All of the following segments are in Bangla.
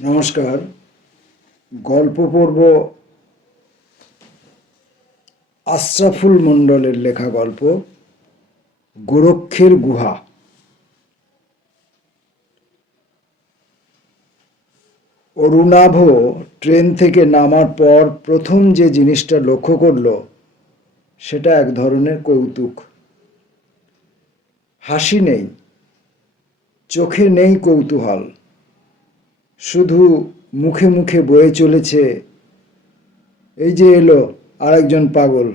নমস্কার। গল্প পড়ব আশরাফুল মণ্ডলের লেখা গল্প, গোরক্ষের গুহা। অরুণাভ ট্রেন থেকে নামার পর প্রথম যে জিনিসটা লক্ষ্য করল, সেটা এক ধরনের কৌতুক। হাসি নেই, চোখে নেই কৌতূহল। শুধু মুখে মুখে বয়ে চলেছে। এই যে এলো আরেকজন পাগল।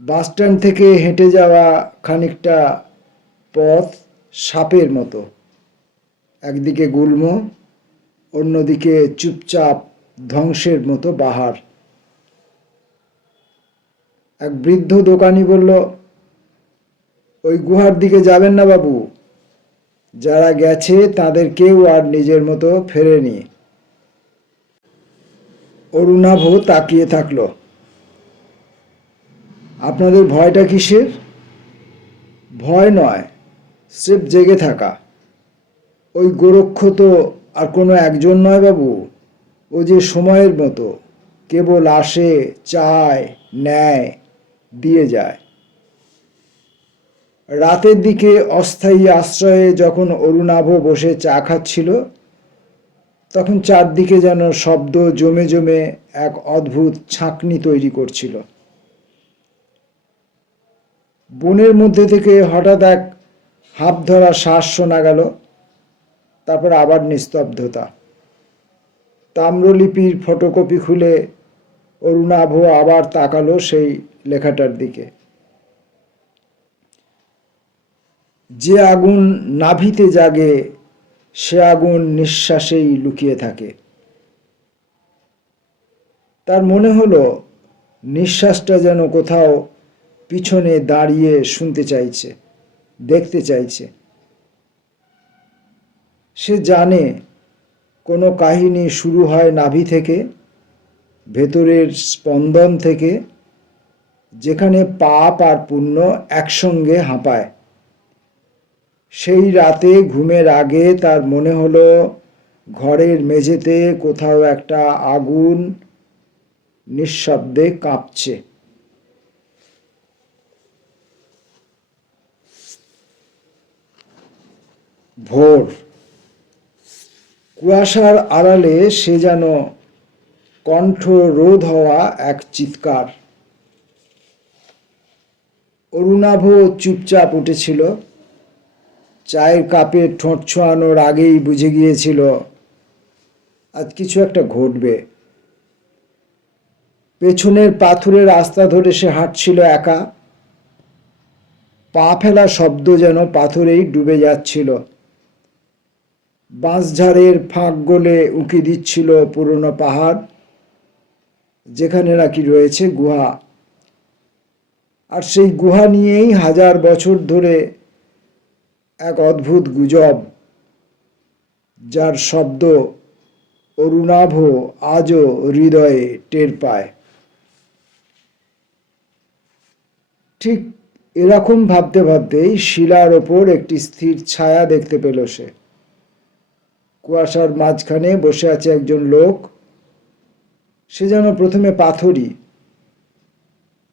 বাস স্ট্যান্ড থেকে হেঁটে যাওয়া খানিকটা পথ সাপের মতো। একদিকে গুল্ম, অন্যদিকে চুপচাপ ধ্বংসের মতো বাহার। এক বৃদ্ধ দোকানি বলল, ওই গুহার দিকে যাবেন না বাবু। যারা গেছে তাদের কেউ আর নিজের মতো ফেরেনি। অরুণাভ তাকিয়ে থাকল। আপনাদের ভয়টা কিসের? ভয় নয়, স্রেফ জেগে থাকা। ওই গোরক্ষ তো আর কোনো একজন নয় বাবু। ও যে সময়ের মতো কেবল আসে, চায়, নেয়, দিয়ে যায়। রাতের দিকে অস্থায়ী আশ্রয়ে যখন অরুণাভ বসে চা খাচ্ছিল, তখন চারদিকে যেন শব্দ জমে জমে এক অদ্ভুত ছাঁকনি তৈরি করছিল। বনের মধ্যে থেকে হঠাৎ এক হাফ ধরা শ্বাস শোনা গেল, তারপর আবার নিস্তব্ধতা। তাম্রলিপির ফটোকপি খুলে অরুণাভ আবার তাকালো সেই লেখাটার দিকে। যে আগুন নাভিতে জাগে, সে আগুন নিঃশ্বাসেই লুকিয়ে থাকে। তার মনে হলো, নিঃশ্বাসটা যেন কোথাও পিছনে দাঁড়িয়ে শুনতে চাইছে, দেখতে চাইছে। সে জানে, কোনো কাহিনী শুরু হয় নাভি থেকে, ভেতরের স্পন্দন থেকে, যেখানে পাপ আর পুণ্য একসঙ্গে হাঁপায়। সেই রাতে ঘুমের আগে তার মনে হলো, ঘরের মেঝেতে কোথাও একটা আগুন নিঃশব্দে কাঁপছে। ভোর। কুয়াশার আড়ালে সে যেন কণ্ঠ রোধ হওয়া এক চিৎকার। অরুণাভ চুপচাপ উঠেছিল। চায়ের কাপে ঠোঁট ছোঁয়ানোর আগেই বুঝে গিয়েছিল, আজ কিছু একটা ঘটবে। পেছনের পাথুরের রাস্তা ধরে সে হাঁটছিল একা। পা ফেলা শব্দ যেন পাথরেই ডুবে যাচ্ছিল। বাঁশঝাড়ের ফাঁক গলে উঁকি দিচ্ছিল পুরনো পাহাড়, যেখানে নাকি রয়েছে গুহা। আর সেই গুহা নিয়েই হাজার বছর ধরে এক অদ্ভুত গুজব, যার শব্দ অরুণাভ আজও হৃদয়ে টের পায়। ঠিক এরকম ভাবতে ভাবতেই শিলার ওপর একটি স্থির ছায়া দেখতে পেল সে। কুয়াশার মাঝখানে বসে আছে একজন লোক। সে যেন প্রথমে পাথরই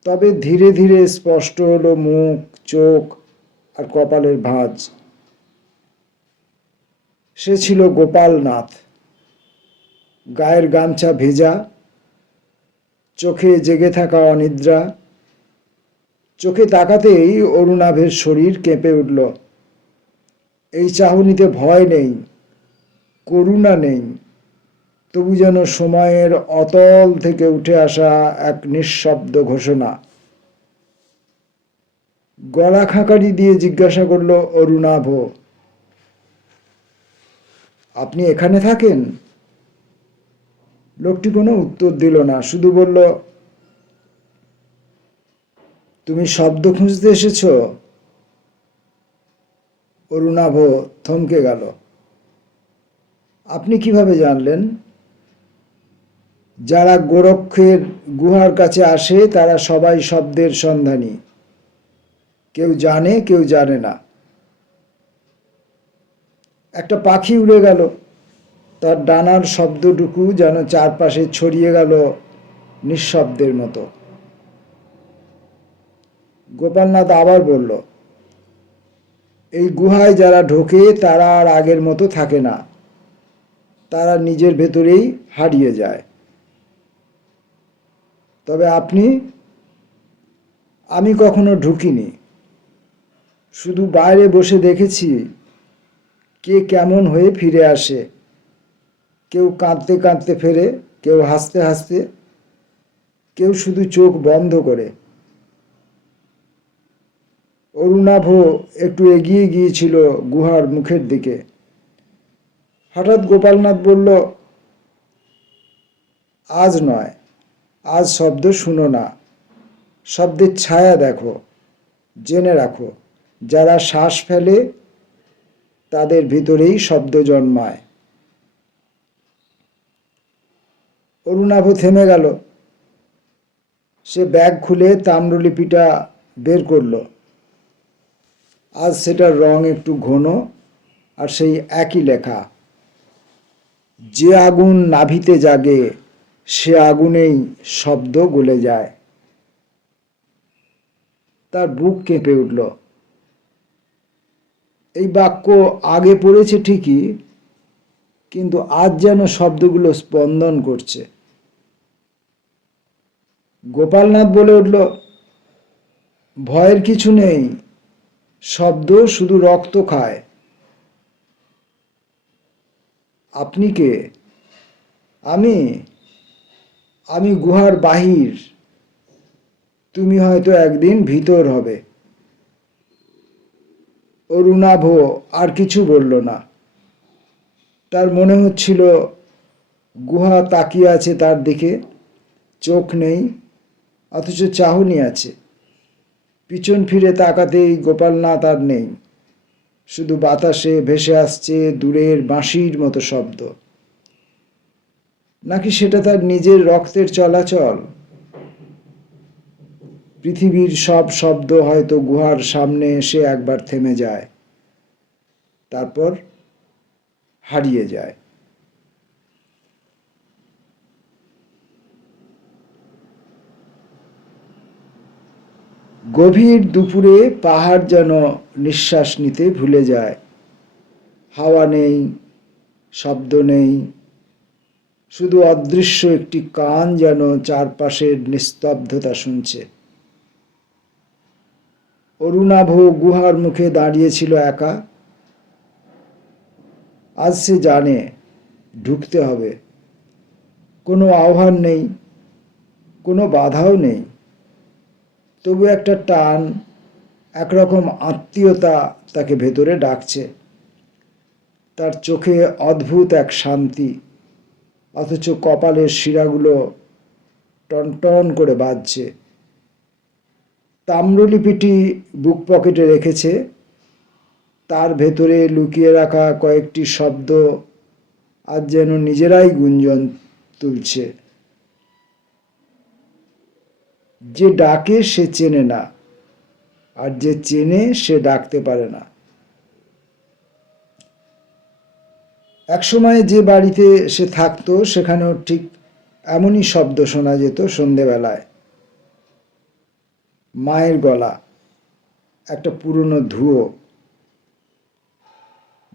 তবে ধীরে ধীরে স্পষ্ট হলো মুখ, চোখ আর কপালের ভাঁজ। সে ছিল গোপালনাথ। গায়ের গামছা ভেজা, চোখে জেগে থাকা অনিদ্রা। চোখে তাকাতেই অরুণাভের শরীর কেঁপে উঠল। এই চাহনিতে ভয় নেই, করুণা নেই, তবু যেন সময়ের অতল থেকে উঠে আসা এক নিঃশব্দ ঘোষণা। গলা খাঁকারি দিয়ে জিজ্ঞাসা করল, অরুণাভ, আপনি এখানে থাকেন? লোকটি কোনো উত্তর দিল না, শুধু বলল, তুমি শব্দ খুঁজতে এসেছ? অরুণাভ থমকে গেল, আপনি কীভাবে জানলেন? যারা গোরক্ষের গুহার কাছে আসে, তারা সবাই শব্দের সন্ধানী। কেউ জানে কেউ জানে না। একটা পাখি উড়ে গেল। তার ডানার শব্দটুকু যেন চারপাশে ছড়িয়ে গেল নিঃশব্দের মতো। গোপালনাথ আবার বলল, এই গুহায় যারা ঢোকে, তারা আর আগের মতো থাকে না। তারা নিজের ভেতরেই হারিয়ে যায়। তবে আপনি, আমি কখনো ঢুকিনি। শুধু বাইরে বসে দেখেছি। কে কেমন হয়ে ফিরে আসে। কেউ কাঁদতে কাঁদতে ফেরে, কেউ হাসতে হাসতে, কেউ শুধু চোখ বন্ধ করে। অরুণাভ একটু এগিয়ে গিয়েছিল গুহার মুখের দিকে। হঠাৎ গোপালনাথ বলল, আজ নয়, আজ শব্দ শুনো না। শব্দের ছায়া দেখো, জেনে রাখো। যারা শ্বাস ফেলে, তাদের ভিতরেই শব্দ জন্মায়। অরুণাভ থেমে গেল। সে ব্যাগ খুলে তাম্রলিপিটা বের করল। আজ সেটার রং একটু ঘন আর সেই একই লেখা। যে আগুন নাভিতে জাগে, সে আগুনেই শব্দ গলে যায়। তার বুক কেঁপে উঠল। এই বাক্য আগে পড়েছে ঠিকই, কিন্তু আজ যেন শব্দগুলো স্পন্দন করছে। গোপালনাথ বলে উঠল, ভয়ের কিছু নেই, শব্দ শুধু রক্ত খায়। আপনি কে? আমি? আমি গুহার বাহির। তুমি হয়তো একদিন ভিতর হবে। অরুণাভ আর কিছু বলল না। তার মনে হচ্ছিল, গুহা তাকিয়ে আছে তার দিকে, চোখ নেই, অথচ চাহনি আছে। পিছন ফিরে তাকাতেই গোপাল গোপালনাথ আর নেই। শুধু বাতাসে ভেসে আসছে দূরের বাঁশির মতো শব্দ। নাকি সেটা তার নিজের রক্তের চলাচল? পৃথিবীর সব শব্দ হয়তো গুহার সামনে এসে একবার থেমে যায়। তারপর হারিয়ে যায়। গভীর দুপুরে পাহাড় যেন নিঃশ্বাস নিতে ভুলে যায়। হাওয়া নেই, শব্দ নেই, শুধু অদৃশ্য একটি কান যেন চারপাশের নিস্তব্ধতা শুনছে। অরুণাভ গুহার মুখে দাঁড়িয়েছিল একা। আজ সে জানে, ঢুকতে হবে। কোনো আহ্বান নেই, কোনো বাধাও নেই। তবু একটা টান, একরকম আত্মীয়তা তাকে ভেতরে ডাকছে। তার চোখে অদ্ভুত এক শান্তি, অথচ কপালের শিরাগুলো টনটন করে বাজছে। তাম্রলিপিটি বুক পকেটে রেখেছে। তার ভেতরে লুকিয়ে রাখা কয়েকটি শব্দ আজ যেন নিজেরাই গুঞ্জন তুলছে। যে ডাকে সে চেনে না, আর যে চেনে সে ডাকতে পারে না। একসময় যে বাড়িতে সে থাকতো, সেখানেও ঠিক এমনই শব্দ শোনা যেত সন্ধেবেলায়। মায়ের গলা, একটা পুরনো ধুয়ো।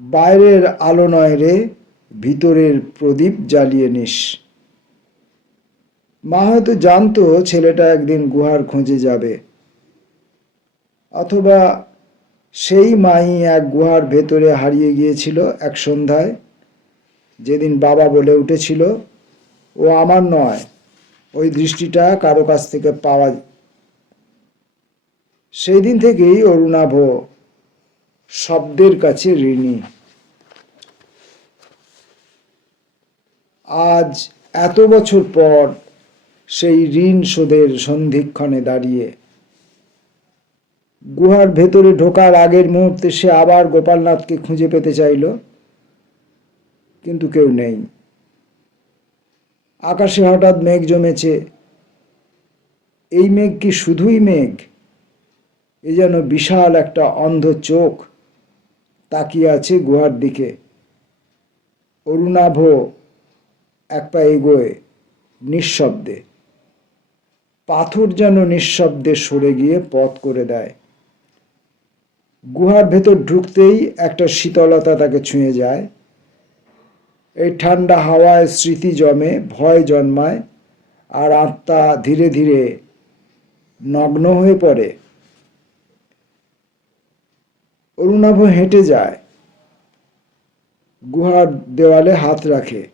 বাইরের আলো নয় রে, ভিতরের প্রদীপ জ্বালিয়ে নিস। মা হয়তো জানতো ছেলেটা একদিন গুহার খোঁজে যাবে। অথবা সেই মাই এক গুহার ভেতরে হারিয়ে গিয়েছিল এক সন্ধ্যায়, যেদিন বাবা বলে উঠেছিল, ও আমার নয়, ওই দৃষ্টিটা কারও কাছ থেকে পাওয়া সেই দিন থেকেই অরুণাভ শব্দের কাছে ঋণী। আজ এত বছর পর সেই ঋণ শোধের সন্ধিক্ষণে দাঁড়িয়ে। গুহার ভেতরে ঢোকার আগের মুহূর্তে সে আবার গোপালনাথকে খুঁজে পেতে চাইল, কিন্তু কেউ নেই। আকাশে হঠাৎ মেঘ জমেছে। এই মেঘ কি শুধুই মেঘ? এ যেন বিশাল একটা অন্ধ চোখ তাকিয়ে আছে গুহার দিকে। অরুণাভ এক পা এগোয় নিঃশব্দে। পাথর যেন নিঃশব্দে সরে গিয়ে পথ করে দেয়। গুহার ভেতর ঢুকতেই একটা শীতলতা তাকে ছুঁয়ে যায়। এই ঠান্ডা হাওয়ায় স্মৃতি জমে, ভয় জন্মায়, আর আত্মা ধীরে ধীরে নগ্ন হয়ে পড়ে। অরুণাভ হেঁটে যায়। গুহার দেওয়ালে হাত রাখে।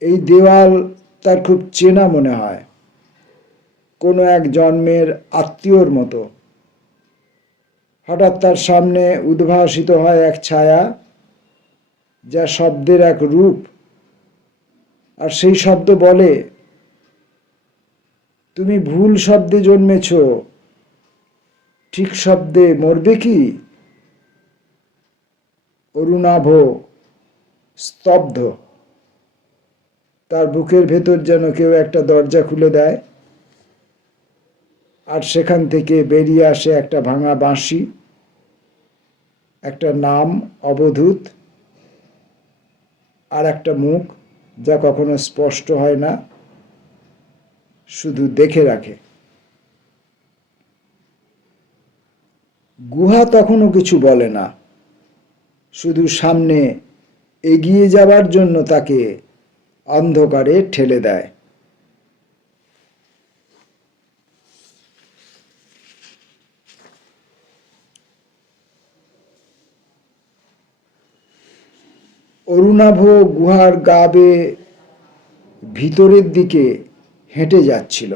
এই দেওয়াল তার খুব চেনা মনে হয়। কোনো এক জন্মের আত্মীয়র মতো। হঠাৎ তার সামনে উদ্ভাসিত হয় এক ছায়া, যা শব্দের এক রূপ। আর সেই শব্দ বলে, তুমি ভুল শব্দে জন্মেছ। ঠিক শব্দে মরবে কি? অরুণাভ স্তব্ধ। তার বুকের ভেতর যেন কেউ একটা দরজা খুলে দেয়। আর সেখান থেকে বেরিয়ে আসে একটা ভাঙা বাঁশি। একটা নাম অবধূত। আর একটা মুখ যা কখনো স্পষ্ট হয় না, শুধু দেখে রাখে। গুহা তখনও কিছু বলে না। শুধু সামনে এগিয়ে যাবার জন্য তাকে অন্ধকারে ঠেলে দেয়। অরুণাভ গুহার গা বেয়ে ভিতরের দিকে হেঁটে যাচ্ছিল।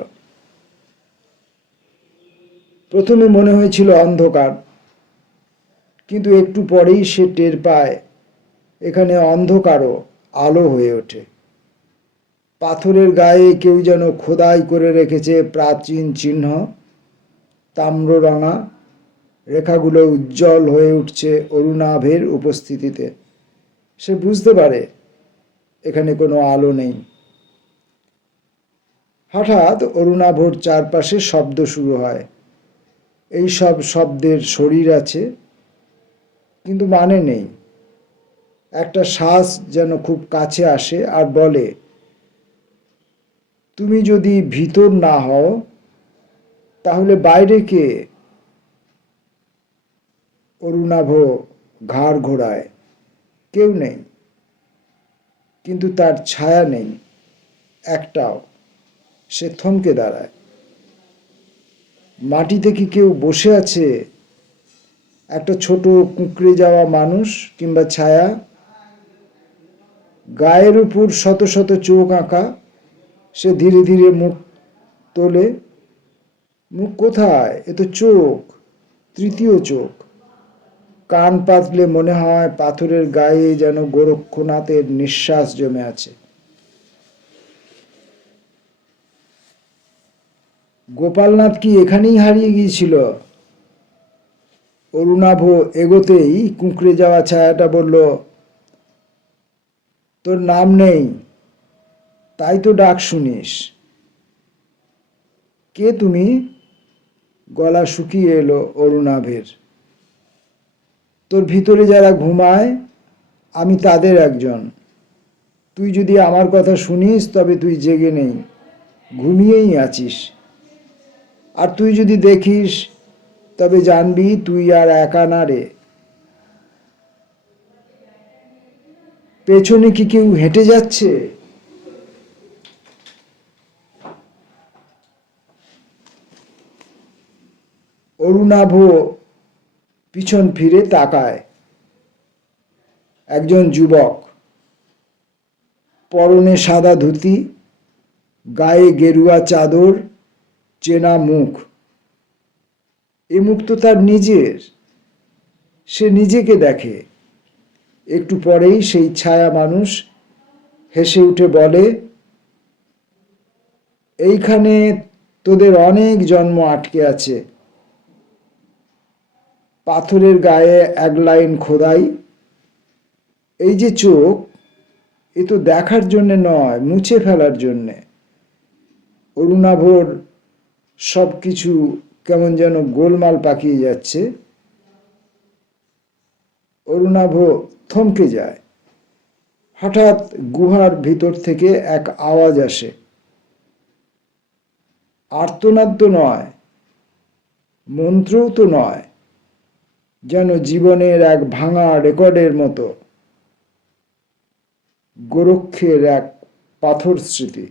প্রথমে মনে হয়েছিল অন্ধকার, কিন্তু একটু পরেই সে টের পায় এখানে অন্ধকারও আলো হয়ে ওঠে। পাথরের গায়ে কেউ যেন খোদাই করে রেখেছে প্রাচীন চিহ্ন, তাম্ররঙা, রেখাগুলো উজ্জ্বল হয়ে উঠছে অরুণাভের উপস্থিতিতে। সে বুঝতে পারে এখানে কোনো আলো নেই। হঠাৎ অরুণাভর চারপাশে শব্দ শুরু হয়। এই সব শব্দের শরীর আছে, কিন্তু মানে নেই। একটা শ্বাস যেন খুব কাছে আসে আর বলে, তুমি যদি ভিতর না হও, তাহলে বাইরে কে? অরুণাভ ঘাড় ঘোড়ায় কেউ নেই, কিন্তু তার ছায়া নেই, একটাও। সে থমকে দাঁড়ায়। মাটিতে কি কেউ বসে আছে? একটা ছোট কুঁকড়ে যাওয়া মানুষ কিংবা ছায়া? গায়ের উপর শত শত চোখ আঁকা, সে ধীরে ধীরে মুখ তোলে। মুখ কোথায়? এ তো চোখ, তৃতীয় চোখ। কান পাতলে মনে হয় পাথরের গায়ে যেন গোরক্ষনাথের নিঃশ্বাস জমে আছে। গোপালনাথ কি এখানেই হারিয়ে গিয়েছিল? অরুণাভ এগোতেই কুঁকড়ে যাওয়া ছায়াটা বলল, তোর নাম নেই, তাই তো ডাক শুনিস। কে তুমি? গলা শুকিয়ে এলো অরুণাভের। তোর ভিতরে যারা ঘুমায়, আমি তাদের একজন। তুই যদি আমার কথা শুনিস, তবে তুই জেগে নেই। ঘুমিয়েই আছিস। আর তুই যদি দেখিস, তবে জানবি তুই আর একা না রে। পেছনে কি কেউ হেঁটে যাচ্ছে? অরুণাভ পিছন ফিরে তাকায়। একজন যুবক, পরনে সাদা ধুতি, গায়ে গেরুয়া চাদর চেনা মুখ। এ মুখ তো তার নিজের। সে নিজেকে দেখে। একটু পরেই সেই ছায়া মানুষ হেসে উঠে বলে, এইখানে তোদের অনেক জন্ম আটকে আছে। পাথরের গায়ে এক লাইন খোদাই। এই যে চোখ, এ তো দেখার জন্যে নয়, মুছে ফেলার জন্যে। অরুণাভর সব কিছু কেমন যেন গোলমাল পাকিয়ে যাচ্ছে। অরুণাভ থমকে যায়। হঠাৎ গুহার ভিতর থেকে এক আওয়াজ আসে। আর্তনাদ তো নয়, মন্ত্রও তো নয়, যেন জীবনের এক ভাঙা রেকর্ডের মতো। গোরক্ষের এক পাথর স্মৃতি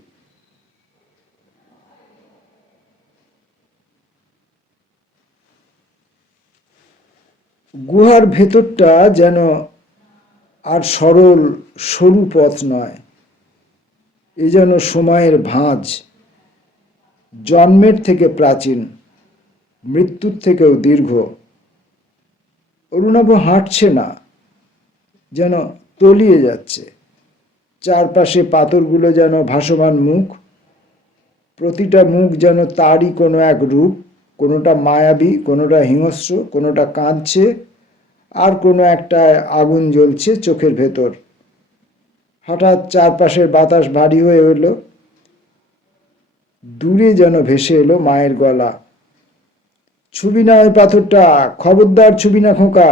গুহার ভেতরটা যেন আর সরল, সরু পথ নয়। এ যেন সময়ের ভাঁজ। জন্মের থেকে প্রাচীন, মৃত্যুর থেকেও দীর্ঘ। অরুণাভ হাঁটছে না, যেন তলিয়ে যাচ্ছে। চারপাশে পাথরগুলো যেন ভাসমান মুখ, প্রতিটা মুখ যেন তারই কোনো এক রূপ। কোনোটা মায়াবী, কোনোটা হিংস্র, কোনোটা কাঁদছে, আর কোনো একটা আগুন জ্বলছে চোখের ভেতর। হঠাৎ চারপাশের বাতাস ভারী হয়ে এলো দূরে যেন ভেসে এলো মায়ের গলা। ছবি না ওই পাথরটা, খবরদার ছবি না খোঁকা।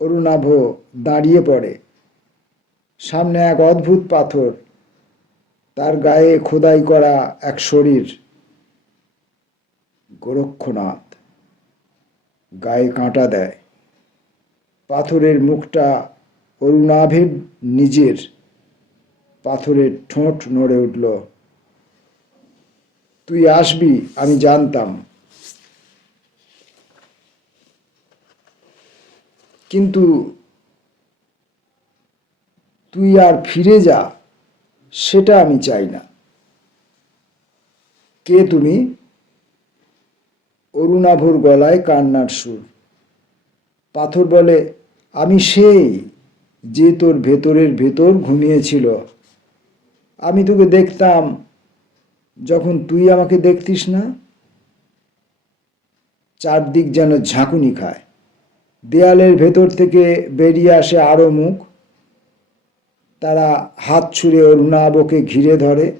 অরুণাভ দাঁড়িয়ে পড়ে। সামনে এক অদ্ভুত পাথর, তার গায়ে খোদাই করা এক শরীর। গোরক্ষনাথ। গায়ে কাঁটা দেয়। পাথরের মুখটা অরুণাভের নিজের। পাথরের ঠোঁট নড়ে উঠল। তুই আসবি, আমি জানতাম। কিন্তু তুই আর ফিরে যা, সেটা আমি চাই না। কে তুমি? অরুণাভর গলায় কান্নার সুর। পাথর বলে, আমি সেই যে তোর ভেতরের ভেতর ঘুমিয়েছিল। আমি তোকে দেখতাম যখন তুই আমাকে দেখতিস না। চারদিক যেন ঝাঁকুনি খায়। দেয়ালের ভেতর থেকে বেরিয়ে আসে আরও মুখ। তারা হাত ছুঁড়ে অরুণাবকে ঘিরে ধরে।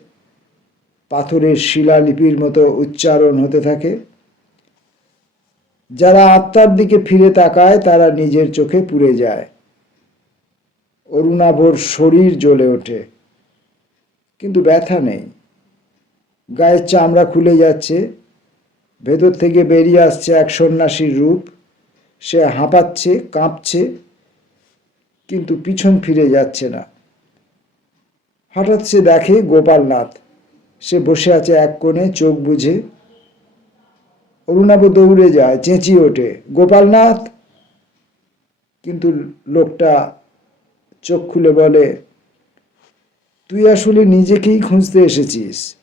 পাথরের শিলালিপির মতো উচ্চারণ হতে থাকে। যারা আত্মার দিকে ফিরে তাকায়, তারা নিজের চোখে পুড়ে যায়। অরুণাভর শরীর জ্বলে ওঠে। কিন্তু ব্যথা নেই। গায়ের চামড়া খুলে যাচ্ছে। ভেতর থেকে বেরিয়ে আসছে এক সন্ন্যাসীর রূপ। সে হাঁপাচ্ছে, কাঁপছে, কিন্তু পিছন ফিরে যাচ্ছে না। হঠাৎ সে দেখে গোপালনাথ। সে বসে আছে এক কোণে, চোখ বুঝে। অরুণাভ দৌড়ে যায়, চেঁচিয়ে ওঠে। গোপালনাথ? কিন্তু লোকটা চোখ খুলে বলে, তুই আসলে নিজেকেই খুঁজতে এসেছিস।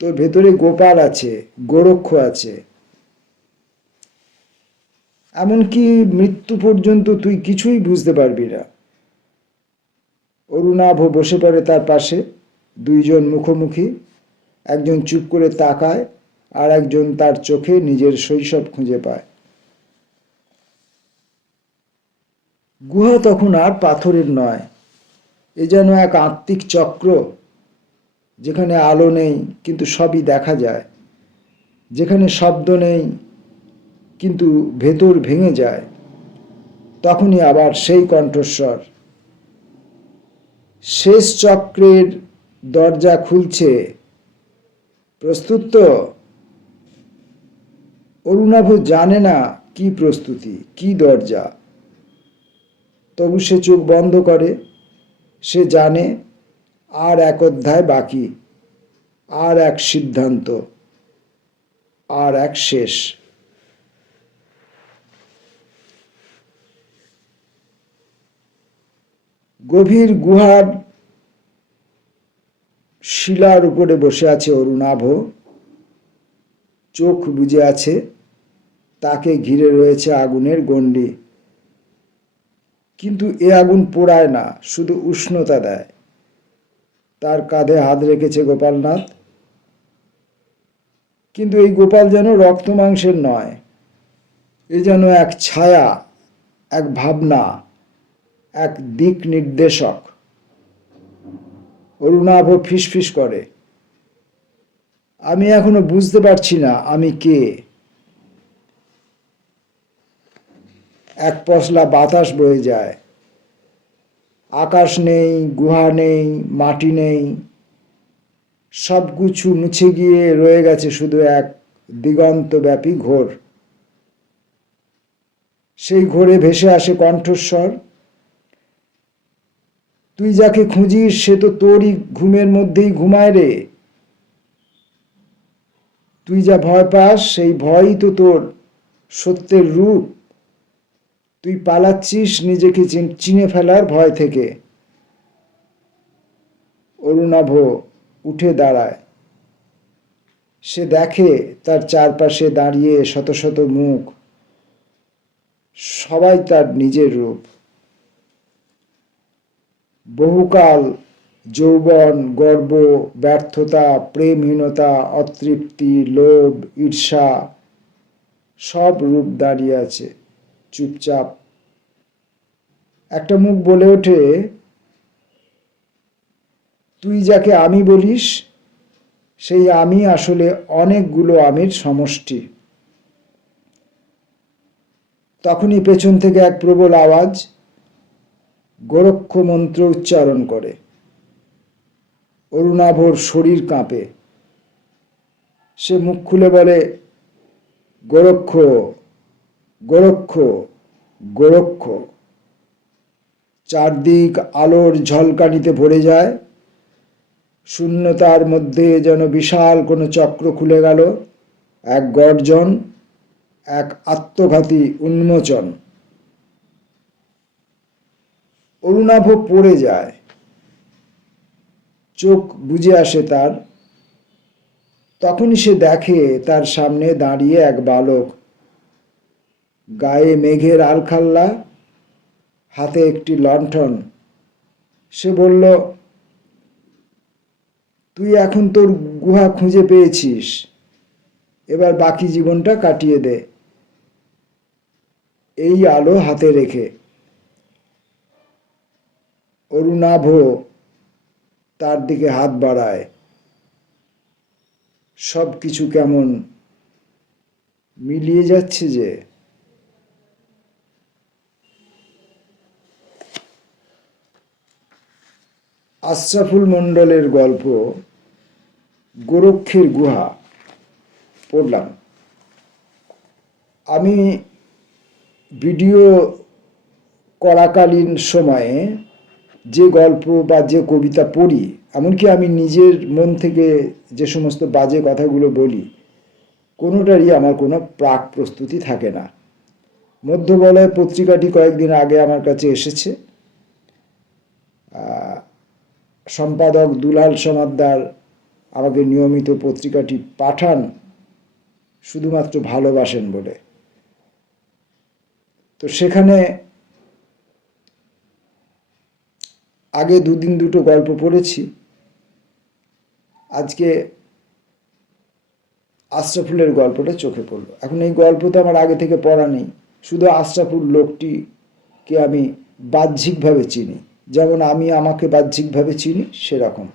তোর ভেতরে গোপাল আছে, গোরক্ষ আছে। এমনকি মৃত্যু পর্যন্ত তুই কিছুই বুঝতে পারবি না। অরুণাভ বসে পড়ে তার পাশে, দুইজন মুখোমুখি, একজন চুপ করে তাকায় আর একজন তার চোখে নিজের শৈশব খুঁজে পায়। গুহা তখন আর পাথরের নয়, এ যেন এক আত্মিক চক্র, যেখানে আলো নেই কিন্তু সবই দেখা যায়, যেখানে শব্দ নেই কিন্তু ভেতর ভেঙে যায়, তখনই আবার সেই কণ্ঠস্বর। শেষ চক্রের দরজা খুলছে। প্রস্তুত তো? অরুণাভ জানে না কি প্রস্তুতি, কি দরজা। তবু সে চোখ বন্ধ করে, সে জানে আর এক অধ্যায় বাকি, আর এক সিদ্ধান্ত, আর এক শেষ। গভীর গুহার শিলার উপরে বসে আছে অরুণাভ। চোখ বুজে আছে, তাকে ঘিরে রয়েছে আগুনের গণ্ডি। কিন্তু এ আগুন পোড়ায় না, শুধু উষ্ণতা দেয়। তার কাঁধে হাত রেখেছে গোপালনাথ। কিন্তু এই গোপাল যেন রক্ত মাংসের নয়, এ যেন এক ছায়া, এক ভাবনা, এক দিক নির্দেশক। অরুণাভ ফিসফিস করে। আমি এখনও বুঝতে পারছি না, আমি কে? এক পশলা বাতাস বয়ে যায়। আকাশ নেই, গুহা নেই, মাটি নেই। সব কিছু মুছে গিয়ে রয়ে গেছে শুধু এক দিগন্তব্যাপী ঘোর। সেই ঘোরে ভেসে আসে কণ্ঠস্বর। তুই যাকে খুঁজিস, সে তো তোরই ঘুমের মধ্যেই ঘুমায় রে। তুই যা ভয় পাস, সেই ভয়ই তো তোর। সত্যের রূপ। তুই পালাচ্ছিস নিজেকে চিন- ফেলার ভয় থেকে। অরুণাভ উঠে দাঁড়ায়। সে দেখে তার চারপাশে দাঁড়িয়ে শত শত মুখ। সবাই তার নিজের রূপ। বহুকাল যৌবন, গর্ব, ব্যর্থতা, প্রেমহীনতা, অতৃপ্তি, লোভ, ঈর্ষা সব রূপ দাঁড়িয়ে আছে। চুপচাপ। একটা মুখ বলে ওঠে, তুই যাকে আমি বলিস, সেই আমি আসলে অনেকগুলো আমির সমষ্টি। তখনই পেছন থেকে এক প্রবল আওয়াজ গোরক্ষ মন্ত্র উচ্চারণ করে। অরুণাভর শরীর কাঁপে। সে মুখ খুলে বলে, গোরক্ষ গোরক্ষ গোরক্ষ। চারদিক আলোর ঝলকানিতে ভরে যায়। শূন্যতার মধ্যে যেন বিশাল কোনো চক্র খুলে গেল। এক গর্জন, এক আত্মঘাতী উন্মোচন। অরুণাভ পড়ে যায়। চোখ বুঝে আসে তার। তখনই সে দেখে তার সামনে দাঁড়িয়ে এক বালক। গায়ে মেঘের আলখাল্লা, হাতে একটি লণ্ঠন। সে বলল, তুই এখন তোর গুহা খুঁজে পেয়েছিস। এবার বাকি জীবনটা কাটিয়ে দে। এই আলো হাতে রেখে। অরুণাভ তার দিকে হাত বাড়ায়। সব কিছু কেমন মিলিয়ে যাচ্ছে যে। আশরাফুল মণ্ডলের গল্প, গোরক্ষের গুহা, পড়লাম। আমি ভিডিও করাকালীন সময়ে যে গল্প বা যে কবিতা পড়ি, এমনকি আমি নিজের মন থেকে যে সমস্ত বাজে কথাগুলো বলি, কোনোটারই আমার কোনো প্রাক প্রস্তুতি থাকে না। মধ্যবলয় পত্রিকাটি কয়েকদিন আগে আমার কাছে এসেছে। সম্পাদক দুলাল সমাদ্দার আমাকে নিয়মিত পত্রিকাটি পাঠান, শুধুমাত্র ভালোবাসেন বলে। তো সেখানে আগে দুদিন দুটো গল্প পড়েছি। আজকে আশরাফুলের গল্পটা চোখে পড়ল। এখন এই গল্প তো আমার আগে থেকে পড়া নেই। শুধু আশরাফুল লোকটিকে আমি বাহ্যিকভাবে চিনি। যেমন আমি আমাকে বাহ্যিকভাবে চিনি, সেরকম।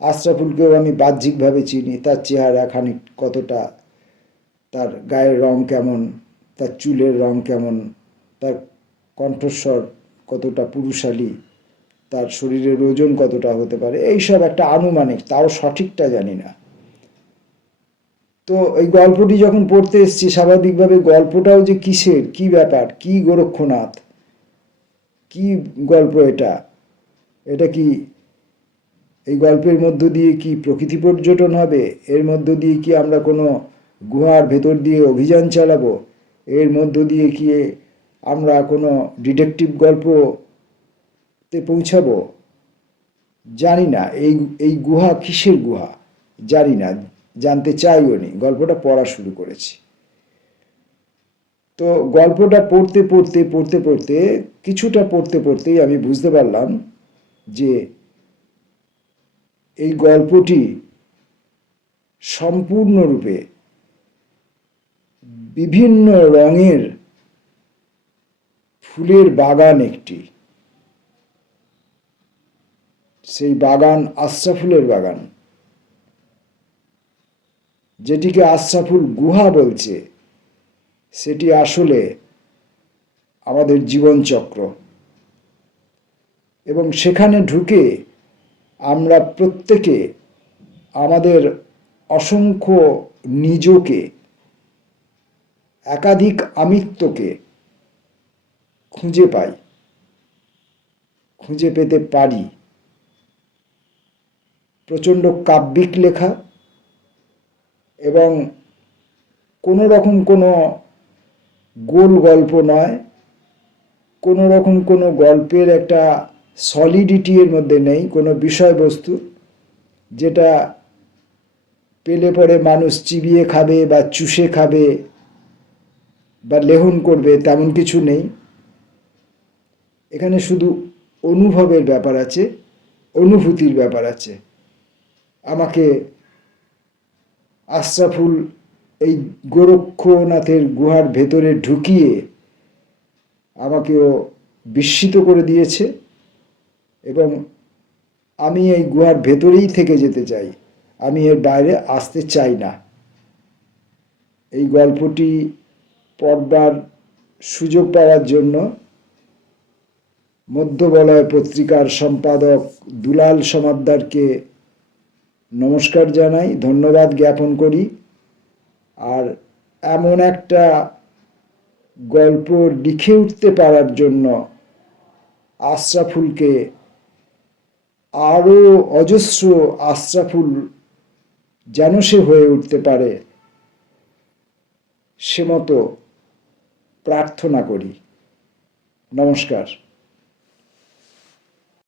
আশরাফুলকেও আমি বাহ্যিকভাবে চিনি। তার চেহারা খানিক কতটা, তার গায়ের রং কেমন, তার চুলের রং কেমন, তার কণ্ঠস্বর কতটা পুরুষালী তার শরীরের ওজন কতটা হতে পারে? এইসব একটা আনুমানিক, তাও সঠিকটা জানি না। তো এই গল্পটি যখন পড়তে এসছি, স্বাভাবিকভাবে গল্পটাও যে কিসের, কি ব্যাপার, কি গোরক্ষনাথ, কি গল্প এটা? এটা কি এই গল্পের মধ্য দিয়ে কি প্রকৃতি পর্যটন হবে? এর মধ্য দিয়ে কি আমরা কোনো গুহার ভেতর দিয়ে অভিযান চালাবো? এর মধ্য দিয়ে কি আমরা কোনো ডিটেকটিভ গল্পতে পৌঁছাবো? জানি না, এই এই গুহা কিসের গুহা? জানি না, জানতে চাইও নি। গল্পটা পড়া শুরু করেছি। তো গল্পটা পড়তে পড়তে পড়তে পড়তে, কিছুটা পড়তে, পড়তেই আমি বুঝতে পারলাম যে এই গল্পটি সম্পূর্ণরূপে বিভিন্ন রঙের ফুলের বাগান একটি। সেই বাগান আশরাফুলের বাগান। যেটিকে আশরাফুল গুহা বলছে, সেটি আসলে আমাদের জীবনচক্র। এবং সেখানে ঢুকে আমরা প্রত্যেকে আমাদের অসংখ্য নিজকে, একাধিক আমিত্বকে খুঁজে পাই, খুঁজে পেতে পারি। প্রচণ্ড কাব্যিক লেখা এবং কোনো রকম কোনো গোল গল্প নয় কোনো রকম কোনো গল্পের একটা সলিডিটি এর মধ্যে নেই, কোনো বিষয়বস্তু যেটা পেলে পরে মানুষ চিবিয়ে খাবে বা চুষে খাবে বা লেহন করবে, তেমন কিছু নেই। এখানে শুধু অনুভবের ব্যাপার আছে, অনুভূতির ব্যাপার আছে। আমাকে আশরাফুল এই গোরক্ষনাথের গুহার ভেতরে ঢুকিয়ে আমাকেও বিস্মিত করে দিয়েছে এবং আমি এই গুহার ভেতরেই থেকে যেতে চাই। আমি এর বাইরে আসতে চাই না। এই গল্পটি পড়বার সুযোগ পাওয়ার জন্য মধ্যবলয় পত্রিকার সম্পাদক দুলাল সমাদ্দারকে নমস্কার জানাই, ধন্যবাদ জ্ঞাপন করি। আর এমন একটা গল্প লিখে উঠতে পারার জন্য আশরাফুলকে আরও অজস্র আশরাফুল যেন সে হয়ে উঠতে পারে, সে মতো প্রার্থনা করি। নমস্কার।